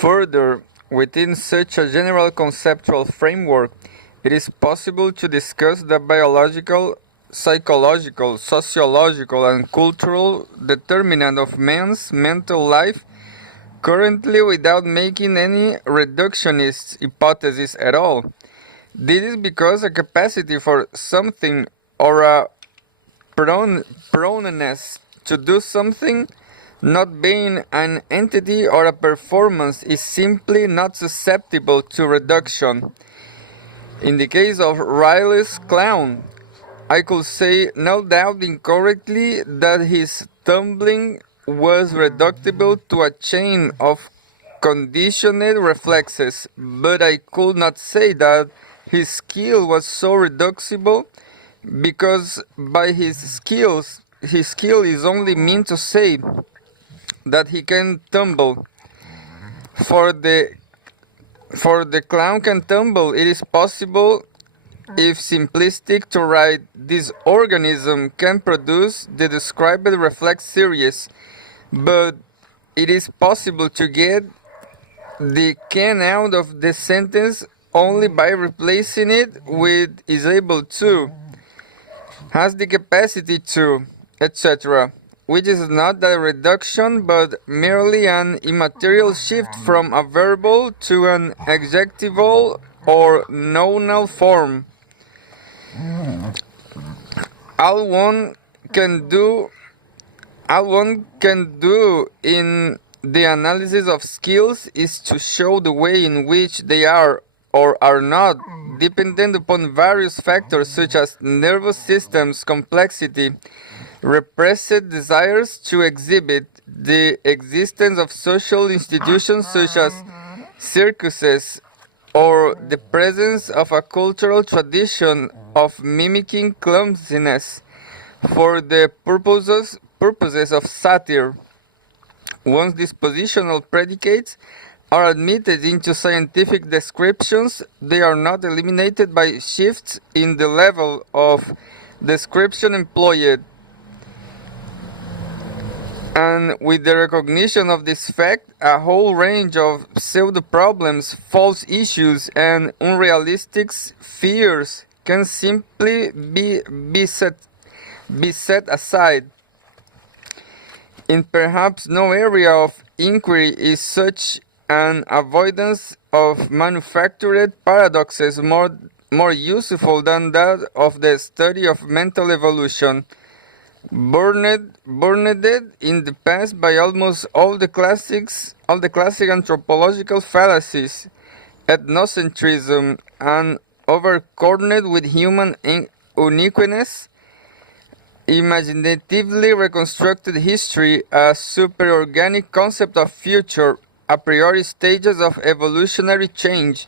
Further, within such a general conceptual framework, it is possible to discuss the biological, psychological, sociological, and cultural determinant of man's mental life currently without making any reductionist hypothesis at all. This is because a capacity for something or a proneness to do something, not being an entity or a performance, is simply not susceptible to reduction. In the case of Riley's clown, I could say no doubt incorrectly that his tumbling was reducible to a chain of conditioned reflexes, but I could not say that his skill was so reducible, because by his skill is only meant to say that he can tumble. For the clown can tumble, it is possible, if simplistic, to write this organism can produce the described reflex series, but it is possible to get the can out of the sentence only by replacing it with is able to, has the capacity to, etc., which is not a reduction but merely an immaterial shift from a verbal to an adjectival or nominal form. All one can do in the analysis of skills is to show the way in which they are or are not dependent upon various factors such as nervous system's complexity, repressed desires to exhibit, the existence of social institutions such as circuses, or the presence of a cultural tradition of mimicking clumsiness for the purposes of satire. Once these positional predicates are admitted into scientific descriptions, they are not eliminated by shifts in the level of description employed. And with the recognition of this fact, a whole range of pseudo-problems, false issues, and unrealistic fears can simply be set aside. In perhaps no area of inquiry is such an avoidance of manufactured paradoxes more useful than that of the study of mental evolution, burned in the past by almost all the classic anthropological fallacies, ethnocentrism, and overcornered with human uniqueness. Imaginatively reconstructed history, a superorganic concept of future, a priori stages of evolutionary change.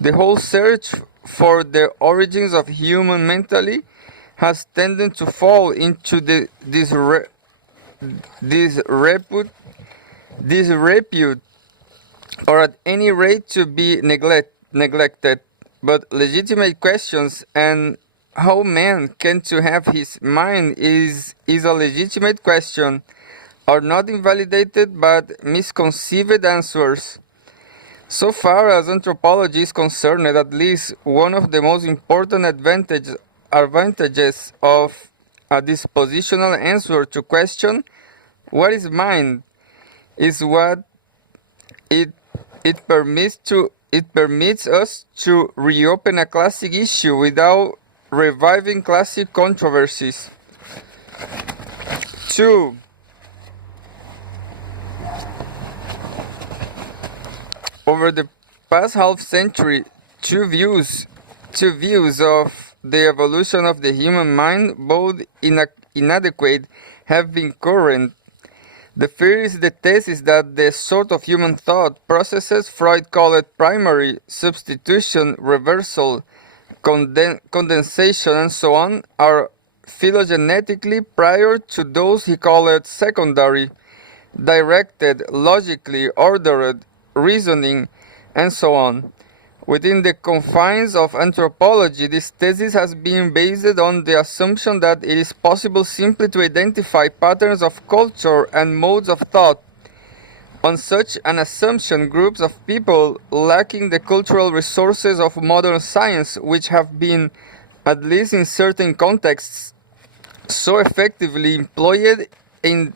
The whole search for the origins of human mentality has tended to fall into disrepute, or at any rate to be neglected. But legitimate questions, and how man can to have his mind is a legitimate question, are not invalidated but misconceived answers. So far as anthropology is concerned, at least one of the most important advantages of a dispositional answer to question what is mind is what it permits us to reopen a classic issue without reviving classic controversies. 2. Over the past half century, two views of the evolution of the human mind, both inadequate, have been current. The first is the thesis that the sort of human thought processes Freud called primary, substitution, reversal, condensation, and so on, are phylogenetically prior to those he called secondary, directed, logically ordered, reasoning, and so on. Within the confines of anthropology, this thesis has been based on the assumption that it is possible simply to identify patterns of culture and modes of thought, On such an assumption, groups of people lacking the cultural resources of modern science, which have been, at least in certain contexts, so effectively employed in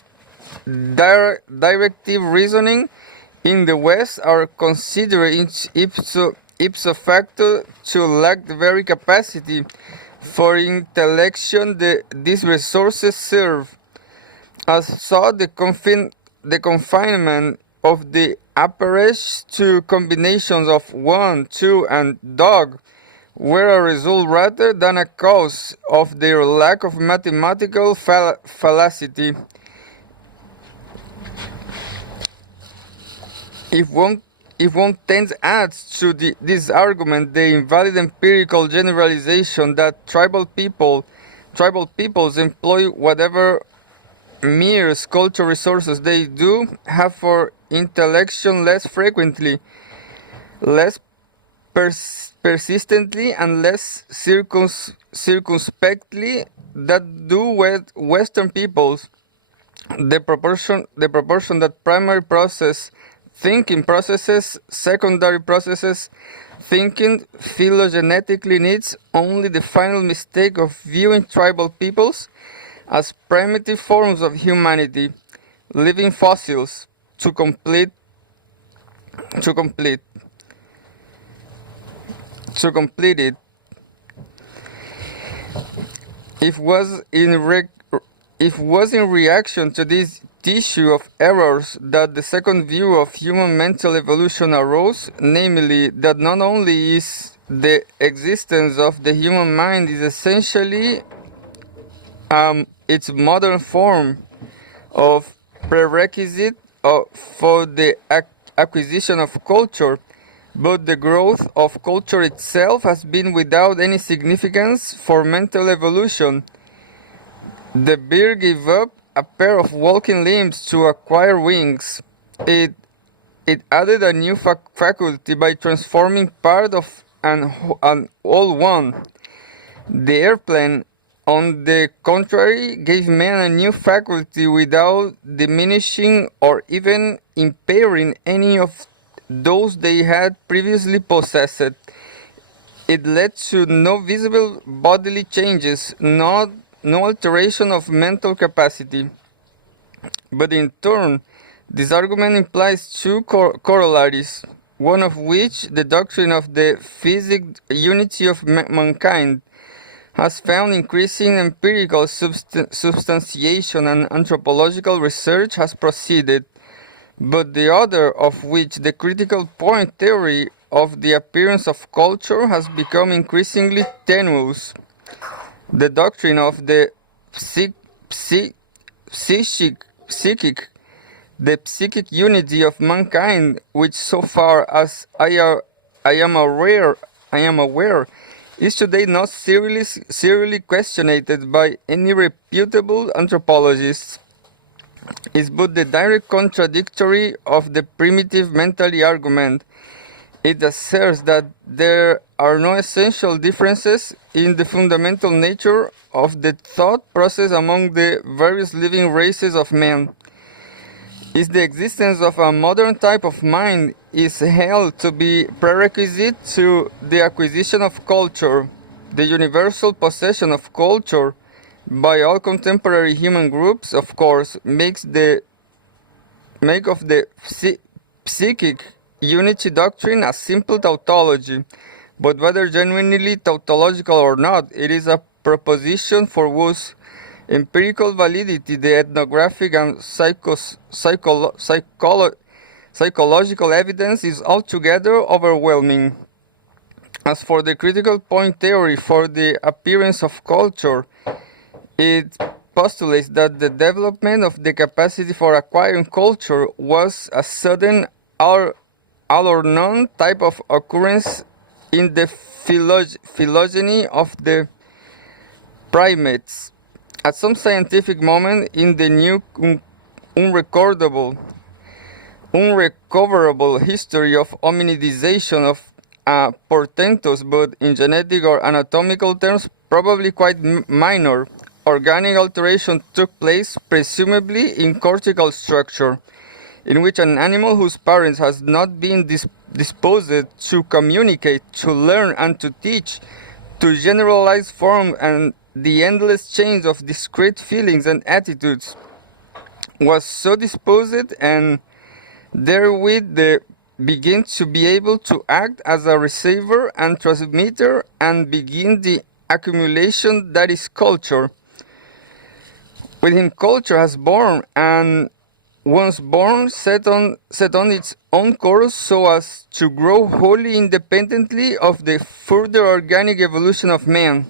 directive reasoning in the West, are considered ipso facto to lack the very capacity for intellection these resources serve. As saw the confinement of the apparatus to combinations of one, two, and dog were a result rather than a cause of their lack of mathematical fallacy. If one then adds to this argument the invalid empirical generalization that tribal peoples employ whatever mere cultural resources they do have for intellection less frequently, less persistently, and less circumspectly that do Western peoples, the proportion that primary process thinking processes, secondary processes thinking phylogenetically needs only the final mistake of viewing tribal peoples as primitive forms of humanity, living fossils, to complete it. If was in reaction to this tissue of errors that the second view of human mental evolution arose, namely that not only is the existence of the human mind is essentially its modern form of prerequisite for the acquisition of culture, but the growth of culture itself has been without any significance for mental evolution. The bird gave up a pair of walking limbs to acquire wings. It added a new faculty by transforming part of an old one. The airplane, on the contrary, gave man a new faculty without diminishing or even impairing any of those they had previously possessed. It led to no visible bodily changes, no alteration of mental capacity. But in turn, this argument implies two corollaries, one of which, the doctrine of the physical unity of mankind, has found increasing empirical substantiation and anthropological research has proceeded, but the other of which, the critical point theory of the appearance of culture, has become increasingly tenuous. The doctrine of the psychic unity of mankind, which so far as I am aware, is today not seriously questioned by any reputable anthropologists, is but the direct contradictory of the primitive mentality argument. It asserts that there are no essential differences in the fundamental nature of the thought process among the various living races of men. Is the existence of a modern type of mind is held to be prerequisite to the acquisition of culture. The universal possession of culture by all contemporary human groups, of course, make of the psychic unity doctrine a simple tautology, but whether genuinely tautological or not, it is a proposition for whose empirical validity the ethnographic and psychological evidence is altogether overwhelming. As for the critical point theory for the appearance of culture, it postulates that the development of the capacity for acquiring culture was a sudden all or none type of occurrence in the phylogeny of the primates. At some scientific moment in the new unrecoverable history of hominidization of a portentous but in genetic or anatomical terms probably quite minor organic alteration took place, presumably in cortical structure. in which an animal whose parents has not been disposed to communicate, to learn and to teach, to generalize form and the endless chains of discrete feelings and attitudes, was so disposed and therewith begin to be able to act as a receiver and transmitter and begin the accumulation that is culture. Within culture has born and once born set on its own course so as to grow wholly independently of the further organic evolution of man.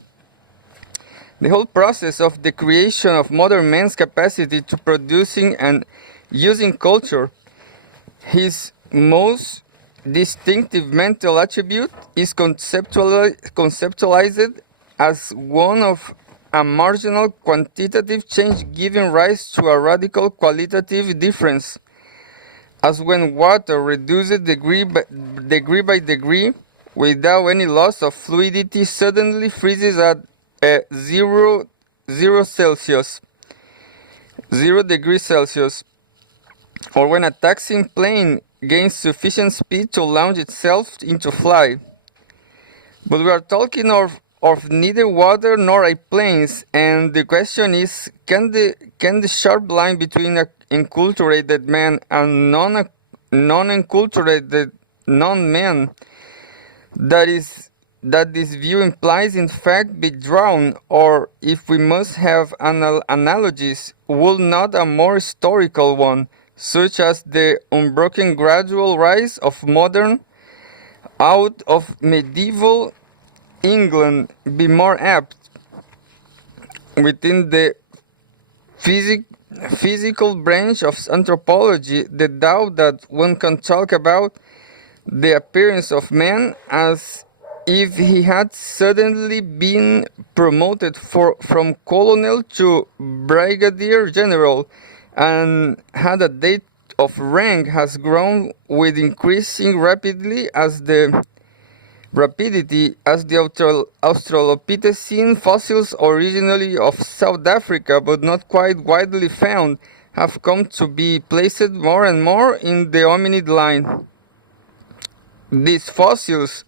The whole process of the creation of modern man's capacity to producing and using culture, his most distinctive mental attribute, is conceptualized as one of a marginal quantitative change giving rise to a radical qualitative difference, as when water reduced degree by degree, without any loss of fluidity, suddenly freezes at 0 degrees Celsius, or when a taxiing plane gains sufficient speed to launch itself into flight. But we are talking of neither water nor planes, and the question is, can the sharp line between an enculturated man and non-enculturated non-man that this view implies in fact be drawn, or if we must have analogies, will not a more historical one, such as the unbroken gradual rise of modern out of medieval England, be more apt? Within the physical branch of anthropology, the doubt that one can talk about the appearance of man as if he had suddenly been promoted from colonel to brigadier general and had a date of rank has grown with increasing rapidity as the Australopithecine fossils originally of South Africa but not quite widely found have come to be placed more and more in the hominid line. These fossils,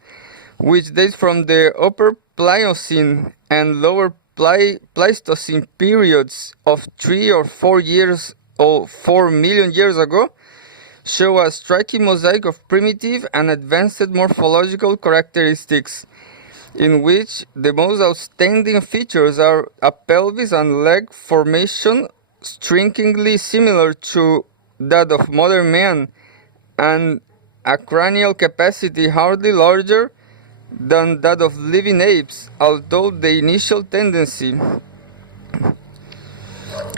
which date from the Upper Pliocene and Lower Pleistocene periods of 3 or 4 years or 4 million years ago, show a striking mosaic of primitive and advanced morphological characteristics, in which the most outstanding features are a pelvis and leg formation strikingly similar to that of modern man, and a cranial capacity hardly larger than that of living apes, although the initial tendency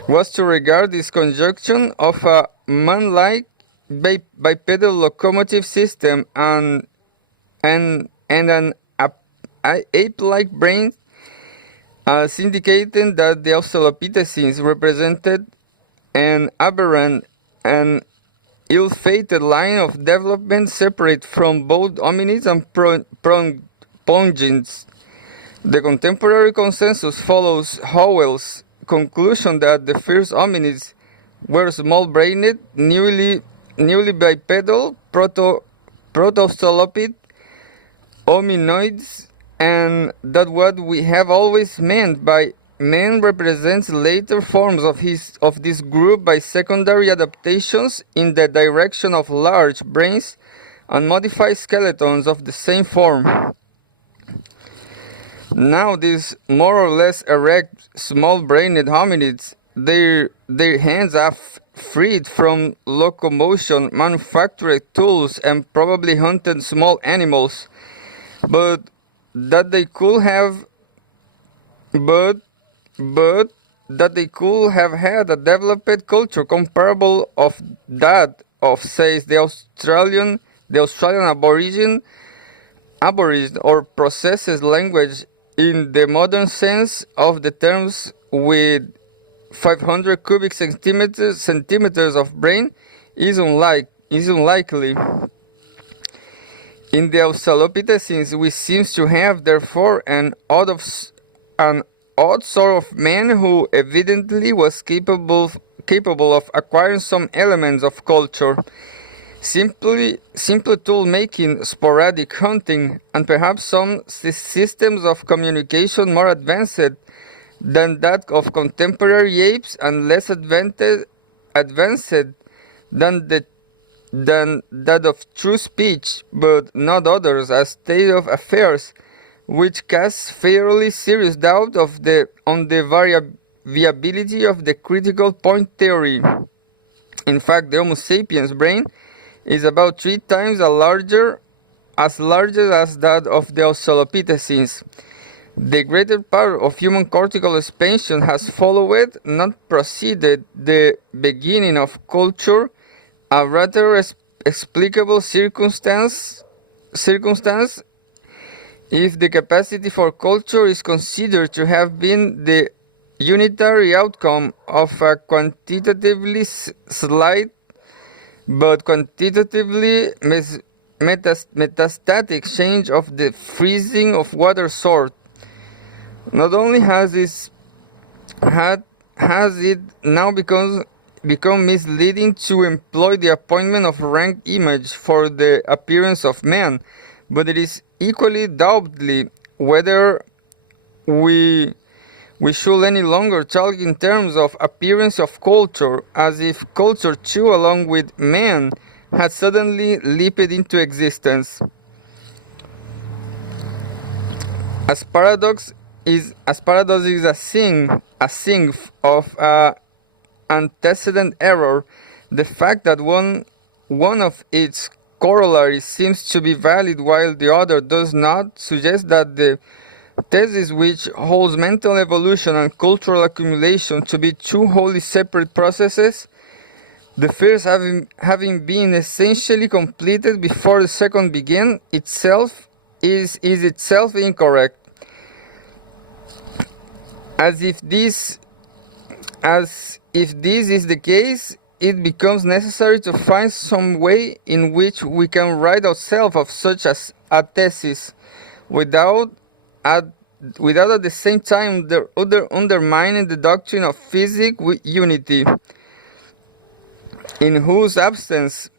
was to regard this conjunction of a man-like bipedal locomotive system and an ape-like brain as indicating that the Australopithecines represented an aberrant and ill-fated line of development separate from both hominids and progenies. The contemporary consensus follows Howell's conclusion that the first hominids were small-brained, newly bipedal, proto-australopid hominoids, and that what we have always meant by man represents later forms of this group by secondary adaptations in the direction of large brains and modified skeletons of the same form. Now these more or less erect, small-brained hominids, their hands are freed from locomotion, manufactured tools, and probably hunted small animals, but that they could have had a developed culture comparable of that of, say, the Australian Aborigine or processes language in the modern sense of the terms with 500 cubic centimeters of brain is unlikely. In the Australopithecines, we seem to have, therefore, an odd sort of man who evidently was capable capable of acquiring some elements of culture. Simple tool making, sporadic hunting, and perhaps some systems of communication more advanced than that of contemporary apes and less advanced than that of true speech, but not others, a state of affairs which casts fairly serious doubt on the viability of the critical point theory. In fact, the Homo sapiens brain is about 3 times as large as that of the Australopithecines. The greater part of human cortical expansion has followed, not preceded, the beginning of culture, a rather explicable circumstance if the capacity for culture is considered to have been the unitary outcome of a quantitatively slight but quantitatively metastatic change of the freezing of water sort. Not only has it now become misleading to employ the appointment of ranked image for the appearance of man, but it is equally doubtful whether we should any longer talk in terms of appearance of culture, as if culture too, along with man, had suddenly leaped into existence. As paradox is a thing of antecedent error, the fact that one of its corollaries seems to be valid while the other does not suggests that the thesis, which holds mental evolution and cultural accumulation to be two wholly separate processes, the first having been essentially completed before the second began, is itself incorrect. As if this is the case, it becomes necessary to find some way in which we can rid ourselves of such as a thesis, without at the same time undermining the doctrine of physical unity, in whose absence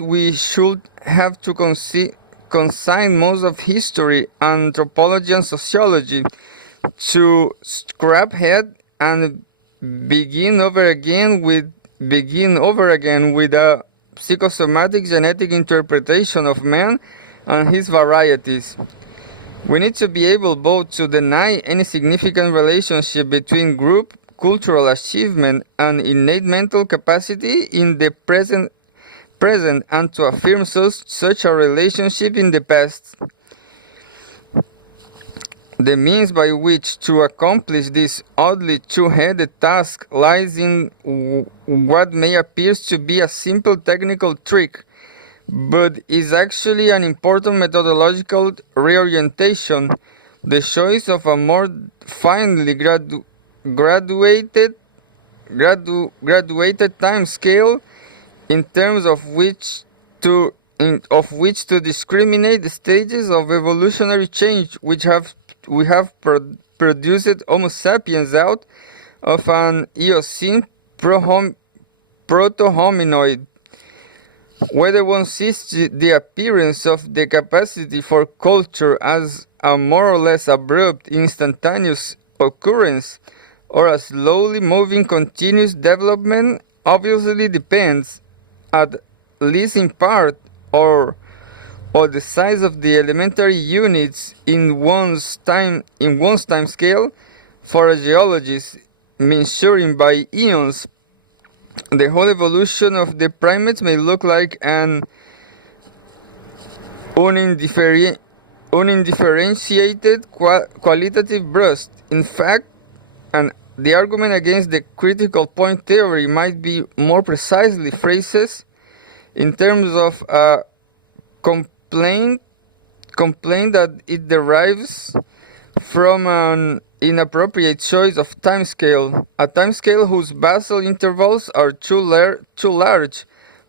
we should have to consign most of history, anthropology, and sociology to scrap head and begin over again with a psychosomatic genetic interpretation of man and his varieties. We need to be able both to deny any significant relationship between group cultural achievement and innate mental capacity in the present and to affirm such a relationship in the past. The means by which to accomplish this oddly two-headed task lies in what may appear to be a simple technical trick, but is actually an important methodological reorientation: the choice of a more finely graduated time scale in terms of which to discriminate the stages of evolutionary change which we have produced Homo sapiens out of an Eocene proto-hominoid. Whether one sees the appearance of the capacity for culture as a more or less abrupt, instantaneous occurrence, or a slowly moving continuous development, obviously depends, at least in part, or the size of the elementary units in one's time scale. For a geologist, measuring by eons, the whole evolution of the primates may look like an undifferentiated qualitative burst. In fact, the argument against the critical point theory might be more precisely phrased in terms of a complaint that it derives from an inappropriate choice of timescale, a timescale whose basal intervals are too large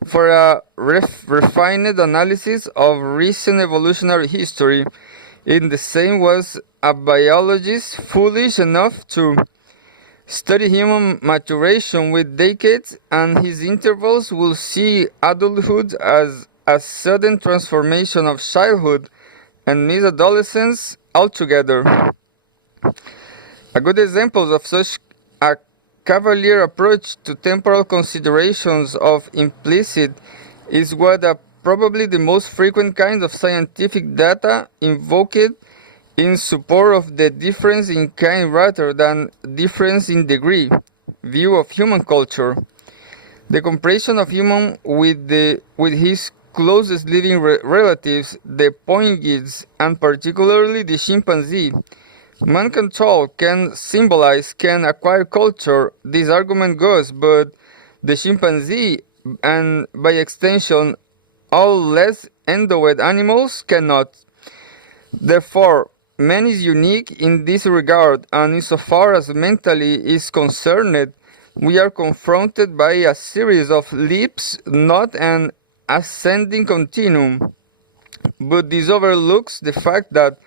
for a refined analysis of recent evolutionary history. In the same was a biologist foolish enough to Study human maturation with decades, and his intervals will see adulthood as a sudden transformation of childhood and miss adolescence altogether. A good example of such a cavalier approach to temporal considerations of implicit is what are probably the most frequent kind of scientific data invoked in support of the difference in kind rather than difference in degree view of human culture. The comparison of human with his closest living relatives, the poingids, and particularly the chimpanzee. Man can talk, can symbolize, can acquire culture, this argument goes, but the chimpanzee, and by extension all less endowed animals, cannot. Therefore, man is unique in this regard, and insofar as mentally is concerned, we are confronted by a series of leaps, not an ascending continuum. But this overlooks the fact that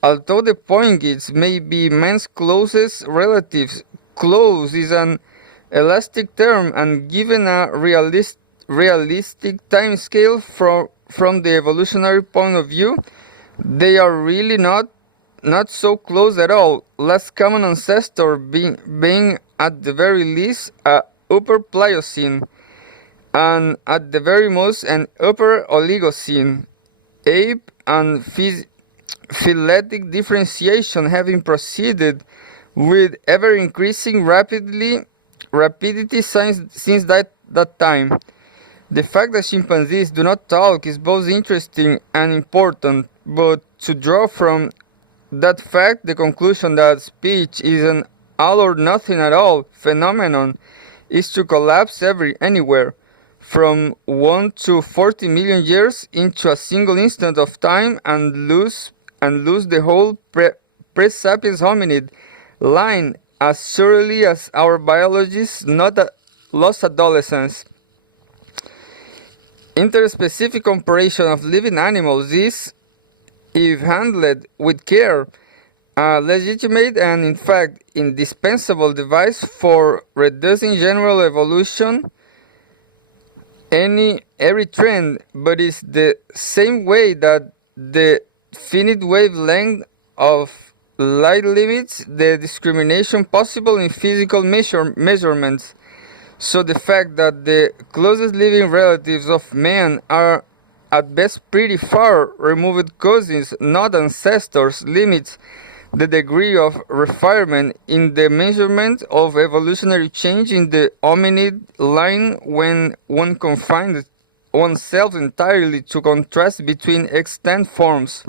although the poingids may be man's closest relatives, close is an elastic term, and given a realistic time scale from the evolutionary point of view, they are really not so close at all, last common ancestor being at the very least a upper Pliocene, and at the very most an upper Oligocene. Ape and phyletic differentiation having proceeded with ever-increasing rapidity since that time. The fact that chimpanzees do not talk is both interesting and important, but to draw from that fact the conclusion that speech is an all or nothing at all phenomenon is to collapse anywhere, from 1 to 40 million years into a single instant of time, and lose the whole pre-sapiens hominid line as surely as our biologists not lost adolescence. Interspecific comparison of living animals is, if handled with care, a legitimate and in fact indispensable device for reducing general evolution every trend, but is the same way that the finite wavelength of light limits the discrimination possible in physical measurements. So the fact that the closest living relatives of man are at best pretty far removed cousins, not ancestors, limits the degree of refinement in the measurement of evolutionary change in the hominid line when one confines oneself entirely to contrast between extant forms.